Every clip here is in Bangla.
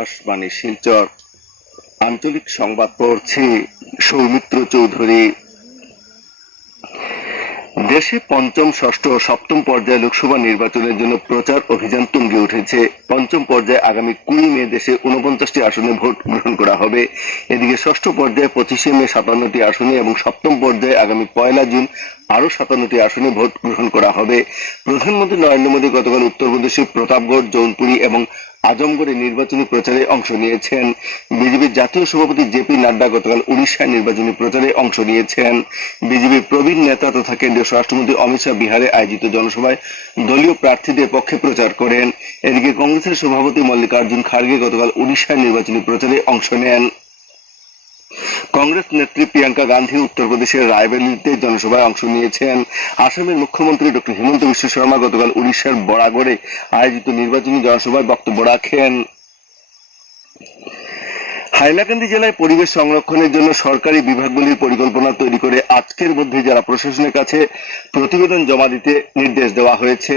আকাশবাণী শিলচর আঞ্চলিক সংবাদ পড়ছি সৌমিত্র চৌধুরী। দেশে পঞ্চম, ষষ্ঠ ও সপ্তম পর্যায়ে লোকসভা নির্বাচনের জন্য প্রচার অভিযান তুঙ্গে উঠেছে। পঞ্চম পর্যায়ে আগামী 20 মে দেশে 49টি আসনে ভোট গ্রহণ করা হবে। এদিকে ষষ্ঠ পর্যায়ে 25 মে 57টি আসনে এবং সপ্তম পর্যায়ে আগামী 1 জুন আরো 57টি আসনে ভোট গ্রহণ করা হবে। প্রধানমন্ত্রী নরেন্দ্র মোদী গতকাল উত্তরপ্রদেশের প্রতাপগড়, জৌনপুরি এবং আজমগড়ে নির্বাচনী প্রচারে অংশ নিয়েছেন। বিজেপির জাতীয় সভাপতি জেপি নাড্ডা গতকাল উড়িষ্যায় নির্বাচনী প্রচারে অংশ নিয়েছেন। বিজেপির প্রবীণ নেতা তথা কেন্দ্রীয় স্বরাষ্ট্রমন্ত্রী অমিত শাহ বিহারে আয়োজিত জনসভায় দলীয় প্রার্থীদের পক্ষে প্রচার করেন। এদিকে কংগ্রেসের সভাপতি মল্লিকার্জুন খার্গে গতকাল উড়িষ্যায় নির্বাচনী প্রচারে অংশ নেন। কংগ্রেস নেত্রী প্রিয়াঙ্কা গান্ধী উত্তরপ্রদেশের রায়বেরিলিতে জনসভায় অংশ নিয়েছেন। আসামের মুখ্যমন্ত্রী ডক্টর হিমন্ত বিশ্ব শর্মা গতকাল উড়িষ্যার বরাগড়ে আয়োজিত নির্বাচনী জনসভায় বক্তব্য রাখেন। হাইলাকান্দি জেলায় পরিবেশ সংরক্ষণের জন্য সরকারি বিভাগগুলির পরিকল্পনা তৈরি করে আজকের মধ্যে জেলা প্রশাসনের কাছে প্রতিবেদন জমা দিতে নির্দেশ দেওয়া হয়েছে।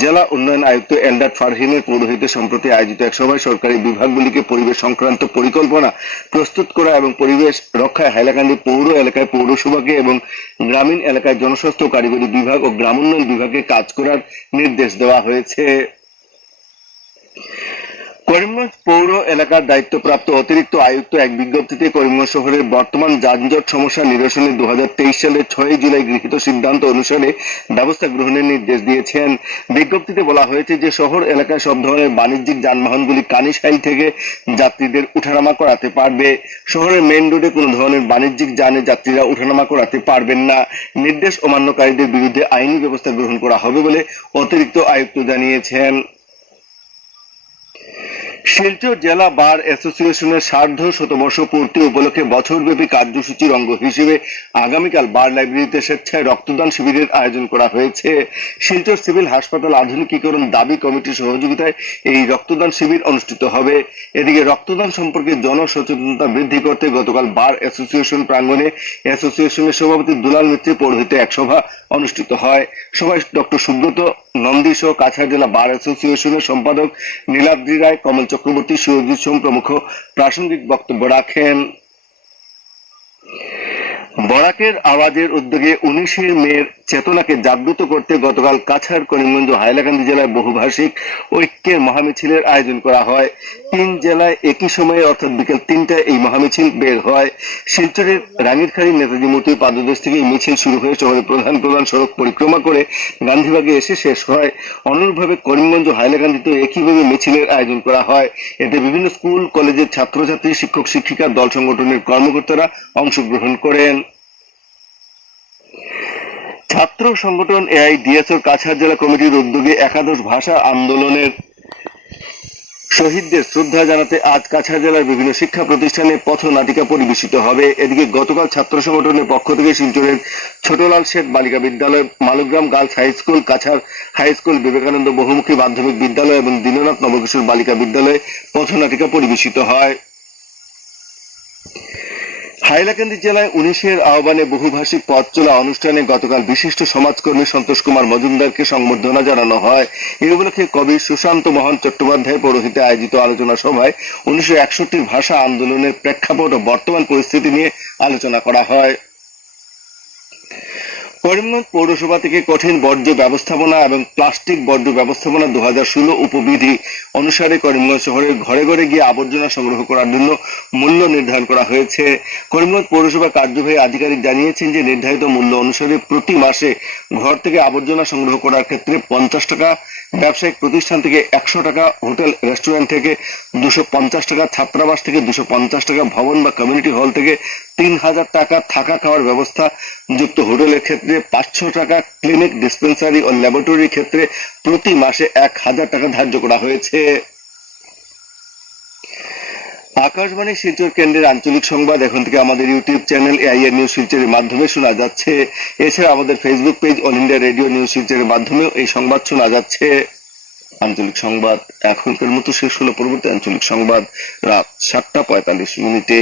জেলা উন্নয়ন আয়ুক্ত এলডার ফারহিনের পৌরোহিত্যে সম্প্রতি আয়োজিত এক সভায় সরকারি বিভাগগুলিকে পরিবেশ সংক্রান্ত পরিকল্পনা প্রস্তুত করা এবং পরিবেশ রক্ষায় হাইলাকান্দি পৌর এলাকায় পৌরসভাকে এবং গ্রামীণ এলাকায় জনস্বাস্থ্য কারিগরি বিভাগ ও গ্রামোন্নয়ন বিভাগে কাজ করার নির্দেশ দেওয়া হয়েছে। করিমগঞ্জ পৌর এলাকার দায়িত্বপ্রাপ্ত অতিরিক্ত আয়ুক্ত এক বিজ্ঞপ্তিতে করিমগঞ্জ শহরের বর্তমান যানজট সমস্যা নিরসনে 2023 সালের 6 জুলাই গৃহীত সিদ্ধান্ত অনুসারে ব্যবস্থা গ্রহণের নির্দেশ দিয়েছেন। বিজ্ঞপ্তিতে বলা হয়েছে যে শহর এলাকায় সব ধরনের বাণিজ্যিক যানবাহনগুলি কানিশাইল থেকে যাত্রীদের উঠানামা করাতে পারবে। শহরের মেইন রোডে কোনো ধরনের বাণিজ্যিক যানে যাত্রীরা উঠানামা করাতে পারবেন না। নির্দেশ অমান্যকারীদের বিরুদ্ধে আইনি ব্যবস্থা গ্রহণ করা হবে বলে অতিরিক্ত আয়ুক্ত জানিয়েছেন। শিলচর জেলা বার অ্যাসোসিয়েশনের সার্ধ শতবর্ষ পূর্তি উপলক্ষে বছরব্যাপী কার্যসূচির অঙ্গ হিসেবে আগামীকাল বার লাইব্রেরিতে স্বেচ্ছায় রক্তদান শিবিরের আয়োজন করা হয়েছে। শিলচর সিভিল হাসপাতাল আধুনিকীকরণ দাবি কমিটির সহযোগিতায় এই রক্তদান শিবির অনুষ্ঠিত হবে। এদিকে রক্তদান সম্পর্কে জনসচেতনতা বৃদ্ধি করতে গতকাল বার অ্যাসোসিয়েশন প্রাঙ্গণে অ্যাসোসিয়েশনের সভাপতি দুলাল মিত্রের পৌরোহিত্যে এক সভা অনুষ্ঠিত হয়। সভায় ডক্টর সুব্রত নন্দী সহ কাছাড় জেলা বার অ্যাসোসিয়েশনের সম্পাদক নীলাদ্রি রায়, কমল চক্রবর্তী, সুরজিৎ সোম প্রমুখ প্রাসঙ্গিক বক্তব্য রাখেন। বরাকের আওয়াজের উদ্যোগে 19 মের চেতনাকে জাগ্রত করতে গতকাল কাছাড়, করিমগঞ্জ ও হাইলাকান্দি জেলায় বহুভাষিক ঐক্যের মহামিছিলের আয়োজন করা হয়। 3 জেলায় একই সময়ে অর্থাৎ বিকেল 3টায় এই মহামিছিল বের হয়। শিলচরের রাঙ্গিরখাড়ি নেতাজি মূর্তির পাদদেশ থেকে এই মিছিল শুরু হয়ে শহরের প্রধান প্রধান সড়ক পরিক্রমা করে গান্ধীবাগে এসে শেষ হয়। অনুরূপভাবে করিমগঞ্জ ও হাইলাকান্দিতে একইভাবে মিছিলের আয়োজন করা হয়। এতে বিভিন্ন স্কুল কলেজের ছাত্রছাত্রী, শিক্ষক শিক্ষিকা, দল সংগঠনের কর্মকর্তারা অংশগ্রহণ করেন। ছাত্র সংগঠন এআইডিএসওর কাছাড় জেলা কমিটির উদ্যোগে একাদশ ভাষা আন্দোলনের শহীদদের শ্রদ্ধা জানাতে আজ কাছাড় জেলার বিভিন্ন শিক্ষা প্রতিষ্ঠানে পথনাটিকা পরিবেশিত হবে। এদিকে গতকাল ছাত্র সংগঠনের পক্ষ থেকে শিলচরের Chhotolal Seth Balika Vidyalaya, Malgram girls high school, Cachar high school, Vivekananda Bahumukhi Madhyamik বিদ্যালয় এবং দীননাথ নবকিশোর বালিকা বিদ্যালয়ে পথনাটিকা পরিবেশিত হয়। হাইলাকান্দি জেলায় 19 আহ্বানে বহুভাষিক পথ চলা অনুষ্ঠানে গতকাল বিশিষ্ট সমাজকর্মী সন্তোষ কুমার মজুমদারকে সংবর্ধনা জানানো হয়। এই উপলক্ষে কবি সুশান্ত মোহন চট্টোপাধ্যায় পৌরোহিত্যে আয়োজিত আলোচনা সভায় 1961 ভাষা আন্দোলনের প্রেক্ষাপট ও বর্তমান পরিস্থিতি নিয়ে আলোচনা করা হয়। করিমগঞ্জ পৌরসভা থেকে কঠিন বর্জ্য ব্যবস্থাপনা এবং প্লাস্টিক বর্জ্য ব্যবস্থাপনা 2016 উপবিধি অনুসারে করিমগঞ্জ শহরের ঘরে ঘরে গিয়ে আবর্জনা সংগ্রহ করার জন্য মূল্য নির্ধারণ করা হয়েছে। করিমগঞ্জ পৌরসভা কার্যবাহী আধিকারিক জানিয়েছেন যে নির্ধারিত মূল্য অনুসারে প্রতি মাসে ঘর থেকে আবর্জনা সংগ্রহ করার ক্ষেত্রে 50 টাকা, ব্যবসায়িক প্রতিষ্ঠান থেকে 100 টাকা, হোটেল রেস্টুরেন্ট থেকে 250 টাকা, ছাত্রাবাস থেকে 250 টাকা, ভবন বা কমিউনিটি হল থেকে 3000 টাকা, থাকা খাওয়ার ব্যবস্থা যুক্ত হোটেলের ক্ষেত্রে 500 টাকা, ক্লিনিক, ডিসপেন্সারি ও ল্যাবরেটরির ক্ষেত্রে প্রতি মাসে 1000 টাকা ধার্য করা হয়েছে। আকাশবাণী শিলচর কেন্দ্রের আঞ্চলিক সংবাদ এখন থেকে আমাদের ইউটিউব চ্যানেল এআইআর নিউজ শিলচরের মাধ্যমে শোনা যাচ্ছে। এছাড়া আমাদের Facebook page all India radio news শিলচরের মাধ্যমেও এই সংবাদ শোনা যাচ্ছে। আঞ্চলিক সংবাদ এখনকার মতো শেষ হলো। পরবর্তী আঞ্চলিক সংবাদ রাত 7টা 45 মিনিটে।